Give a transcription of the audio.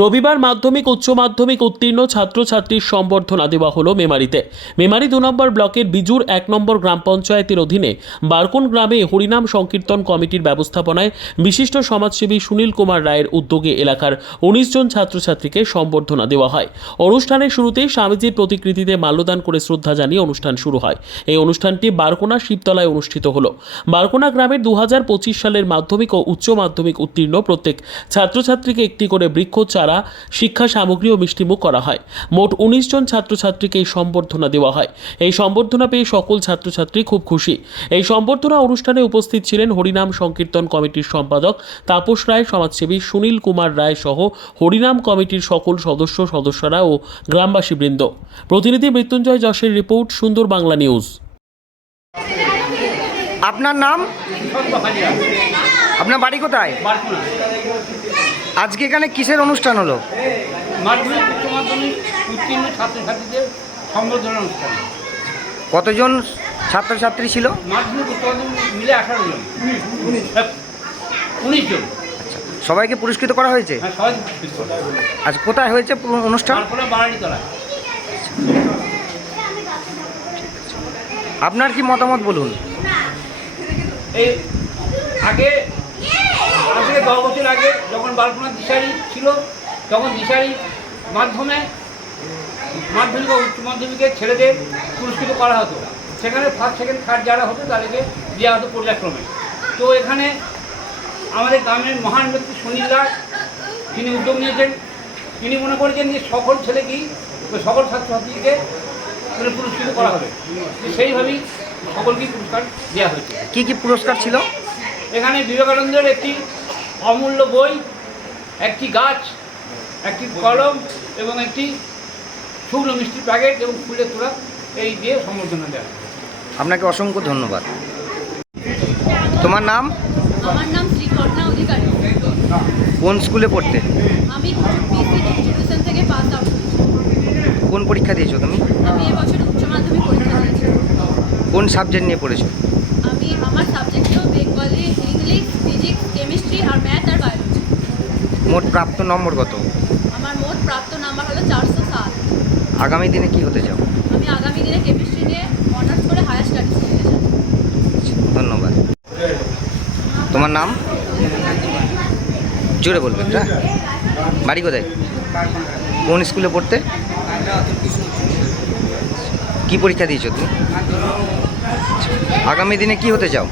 রবিবার মাধ্যমিক উচ্চ মাধ্যমিক উত্তীর্ণ ছাত্রছাত্রীর সম্বর্ধনা দেওয়া হলো মেমারিতে। মেমারি 2 নম্বর ব্লকের বিজুর 1 নম্বর গ্রাম পঞ্চায়েতের অধীনে বারকুন গ্রামে হরিনাম সংকীর্তন কমিটির ব্যবস্থাপনায় বিশিষ্ট সমাজসেবী সুনীল কুমার রায়ের উদ্যোগে এলাকার 19 জন ছাত্রছাত্রীকে সম্বর্ধনা দেওয়া হয়। অনুষ্ঠানের শুরুতেই স্বামীজির প্রতিকৃতিতে মাল্যদান করে শ্রদ্ধা জানিয়ে অনুষ্ঠান শুরু হয়। এই অনুষ্ঠানটি বারকুনা শিবতলায় অনুষ্ঠিত হলো। বারকুনা গ্রামের 2025 সালের মাধ্যমিক ও উচ্চ মাধ্যমিক উত্তীর্ণ প্রত্যেক ছাত্রছাত্রীকে একটি করে বৃক্ষ চারা, শিক্ষা সামগ্রী ও মিষ্টিমুখ করা হয়। মোট 19 জন ছাত্রছাত্রীকে এই সম্বর্ধনা দেওয়া হয়। এই সম্বর্ধনা পেয়ে সকল ছাত্রছাত্রী খুব খুশি। এই সম্বর্ধনা অনুষ্ঠানে উপস্থিত ছিলেন হরিনাম সংকীর্তন কমিটির সম্পাদক তাপস রায়, সমাজসেবী সুনীল কুমার রায় সহ হরিনাম কমিটির সকল সদস্যরা ও গ্রামবাসীবৃন্দ। প্রতিনিধি মৃত্যুঞ্জয় যশের রিপোর্ট, সুন্দর বাংলা নিউজ। আপনার নাম? আপনার বাড়ি কোথায়? আজকে এখানে কিসের অনুষ্ঠান হলো? মাধ্যমিক উচ্চ মাধ্যমিক উত্তীর্ণ ছাত্রছাত্রীদের সম্বর্ধনা অনুষ্ঠান। কতজন ছাত্রছাত্রী ছিল? মাধ্যমিক উচ্চ মাধ্যমিক মিলে 18 জন, 19 জন। আচ্ছা, সবাইকে পুরস্কৃত করা হয়েছে? হ্যাঁ, সবাই পুরস্কৃত করা হয়েছে। আজ কোথায় হয়েছে অনুষ্ঠান? তারপরে বাড়ারিতলা। আপনার কি মতামত বলুন? এই আগে 10 বছর আগে যখন বারকুনা দিশারি ছিল, তখন দিশারি মাধ্যমে মাধ্যমিক ও উচ্চ মাধ্যমিকের ছেলেদের পুরস্কৃত করা হতো। সেখানে ফার্স্ট সেকেন্ড থার্ড যারা হতো তাদেরকে দেওয়া হতো পর্যায়ক্রমে। তো এখানে আমাদের গ্রামের মহান ব্যক্তি সুনীল দা, তিনি উদ্যোগ নিয়েছেন। তিনি মনে করেছেন যে সকল ছেলেকেই, সকল ছাত্রছাত্রীকে পুরস্কৃত করা হবে। সেইভাবেই সকলকেই পুরস্কার দেওয়া হয়েছে। কি কি পুরস্কার ছিল? এখানে বিবেকানন্দের একটি অমূল্য বই, একটি গাছ, একটি কলম এবং একটি শুকনো মিষ্টির প্যাকেট এবং ফুলের তোড়া, এই দিয়ে সম্বর্ধনা দেওয়া। আপনাকে অসংখ্য ধন্যবাদ। তোমার নাম? আমার নাম শ্রীকর্ণা অধিকারী। কোন স্কুলে পড়তে? আমি পিসি ডিস্ট্রিবিউশন থেকে পাস আউট করেছি। কোন পরীক্ষা দিয়েছো তুমি? আমি এবছর উচ্চ মাধ্যমিক পরীক্ষা দিয়েছি। কোন সাবজেক্ট নিয়ে পড়েছো? আমার সাবজেক্ট ছিল বেঙ্গলি, ইংলিশ, ফিজিক্স, কেমিস্ট্রি আর ম্যাথ আর বায়োলজি। মোট প্রাপ্ত নম্বর কত? আমার মোট প্রাপ্ত নাম্বার হলো 407। আগামী দিনে কি হতে চাও? আমি আগামী দিনে কেমিস্ট্রি নিয়ে অনার্স করে হায়ার স্টাডিজ করতে চাই। ধন্যবাদ। তোমার নাম? জোরে বলবেন। হ্যাঁ, বাড়ি কোথায়? কোন স্কুলে পড়তে? কি পরীক্ষা দিয়েছো তুমি? আগামী দিনে কি হতে চাও?